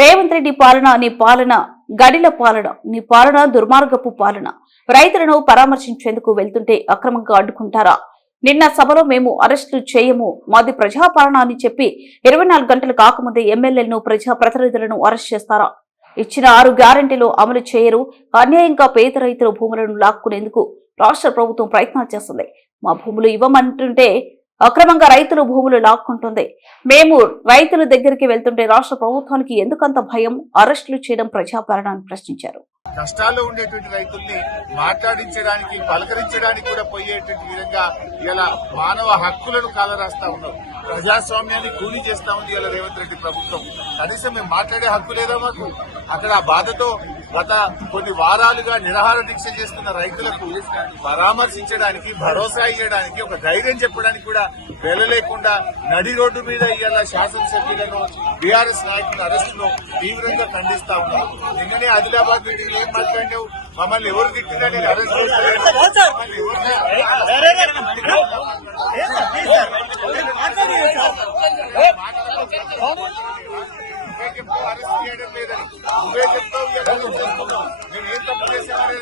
రేవంత్ రెడ్డి పాలన నీ పాలన గడిల పాలన, నీ పాలన దుర్మార్గపు పాలన. రైతులను పరామర్శించేందుకు వెళ్తుంటే అక్రమంగా అడ్డుకుంటారా? నిన్న సభలో మేము అరెస్టులు చేయము, మాది ప్రజాపాలన అని చెప్పి 24 గంటలు కాకముందే ఎమ్మెల్యేలను, ప్రజాప్రతినిధులను అరెస్ట్ చేస్తారా? ఇచ్చిన 6 గ్యారెంటీలు అమలు చేయరు. అన్యాయంగా పేద రైతుల భూములను లాక్కునేందుకు రాష్ట్ర ప్రభుత్వం ప్రయత్నాలు చేస్తుంది. మా భూములు ఇవ్వమంటుంటే అక్రమంగా రైతులు భూములు లాక్కుంటుంది. మేము రైతుల దగ్గరికి వెళ్తుంటే రాష్ట్ర ప్రభుత్వానికి ఎందుకంత భయం? అరెస్టులు చేయడం ప్రజాపాలన అని ప్రశ్నించారు. కష్టాల్లో ఉండేటువంటి రైతుల్ని మాట్లాడించడానికి, పలకరించడానికి కూడా పోయేటువంటి విధంగా ఇలా మానవ హక్కులను కాలరాస్తా ఉన్నాం. ప్రజాస్వామ్యాన్ని కూలీ చేస్తా ఉంది ఇలా రేవంత్ రెడ్డి ప్రభుత్వం. కనీసం మేము మాట్లాడే హక్కు లేదా మాకు? అక్కడ ఆ బాధతో గత కొన్ని వారాలుగా నిరాహార దీక్ష చేస్తున్న రైతులకు పరామర్శించడానికి, భరోసా ఇవ్వడానికి, ఒక ధైర్యం చెప్పడానికి కూడా వెళ్ళలేకుండా నడి రోడ్డు మీద ఇవాళ శాసనసభ్యులను, బీఆర్ఎస్ నాయకుల అరెస్టును తీవ్రంగా ఖండిస్తా ఉన్నాం. నిన్ననే ఆదిలాబాద్ మీటింగ్ ఏం మాట్లాడినావు? మమ్మల్ని ఎవరు తిట్టిందని అరెస్ట్ అరెస్ట్ చేయడం లేదని నువ్వే చెప్తావు. మేము ఏం తప్పు చేసామని